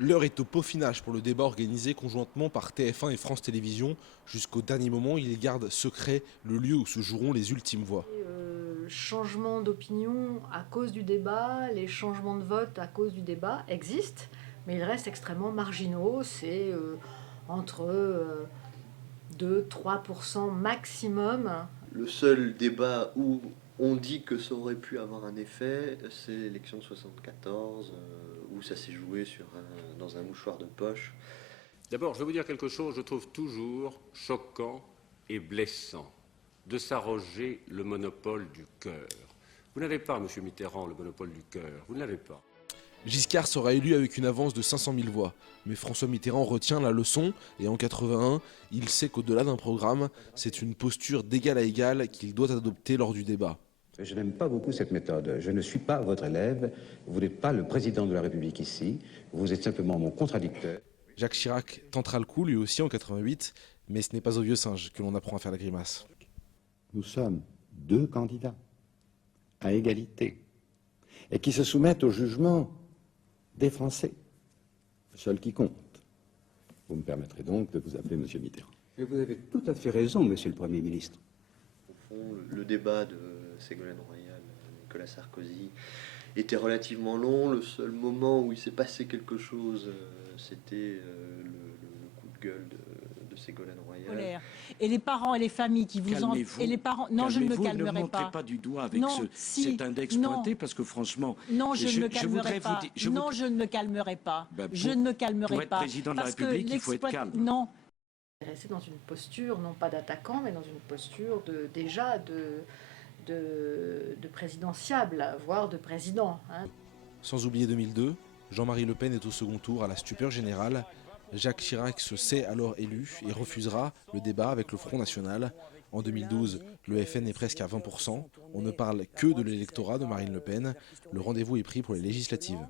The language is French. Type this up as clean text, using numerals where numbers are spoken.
L'heure est au peaufinage pour le débat organisé conjointement par TF1 et France Télévisions. Jusqu'au dernier moment, ils gardent secret le lieu où se joueront les ultimes voix. Changements d'opinion à cause du débat, les changements de vote à cause du débat existent, mais ils restent extrêmement marginaux. C'est entre 2-3% maximum. Le seul débat où on dit que ça aurait pu avoir un effet, c'est l'élection de 74, où ça s'est joué dans un mouchoir de poche. D'abord, je vais vous dire quelque chose, je trouve toujours choquant et blessant de s'arroger le monopole du cœur. Vous n'avez pas, M. Mitterrand, le monopole du cœur, vous ne l'avez pas. Giscard sera élu avec une avance de 500 000 voix. Mais François Mitterrand retient la leçon et en 81, il sait qu'au-delà d'un programme, c'est une posture d'égal à égal qu'il doit adopter lors du débat. Je n'aime pas beaucoup cette méthode. Je ne suis pas votre élève, vous n'êtes pas le président de la République ici, vous êtes simplement mon contradicteur. Jacques Chirac tentera le coup lui aussi en 88, mais ce n'est pas au vieux singe que l'on apprend à faire la grimace. Nous sommes deux candidats à égalité et qui se soumettent au jugement des Français, seul qui compte. Vous me permettrez donc de vous appeler Monsieur Mitterrand. Et vous avez tout à fait raison, Monsieur le Premier ministre. Au fond, le débat de Ségolène Royal, Nicolas Sarkozy, était relativement long. Le seul moment où il s'est passé quelque chose, c'était le coup de gueule de Ségolène Royal. Et les parents et les familles qui vous en... Calmez-vous. Et les parents... Non, je ne me calmerai Ne montrez pas. pas du doigt avec Non, cet index non. pointé, parce que franchement... Non, je ne me calmerai pas. je Non, je ne me calmerai pas. Ben, Je ne me calmerai pour être pas. président de la Parce que République, il faut être calme. Non. Rester dans une posture, non pas d'attaquant, mais dans une posture de présidentiable, voire de président. Sans oublier 2002, Jean-Marie Le Pen est au second tour à la stupeur générale. Jacques Chirac se sait alors élu et refusera le débat avec le Front National. En 2012, le FN est presque à 20%. On ne parle que de l'électorat de Marine Le Pen. Le rendez-vous est pris pour les législatives.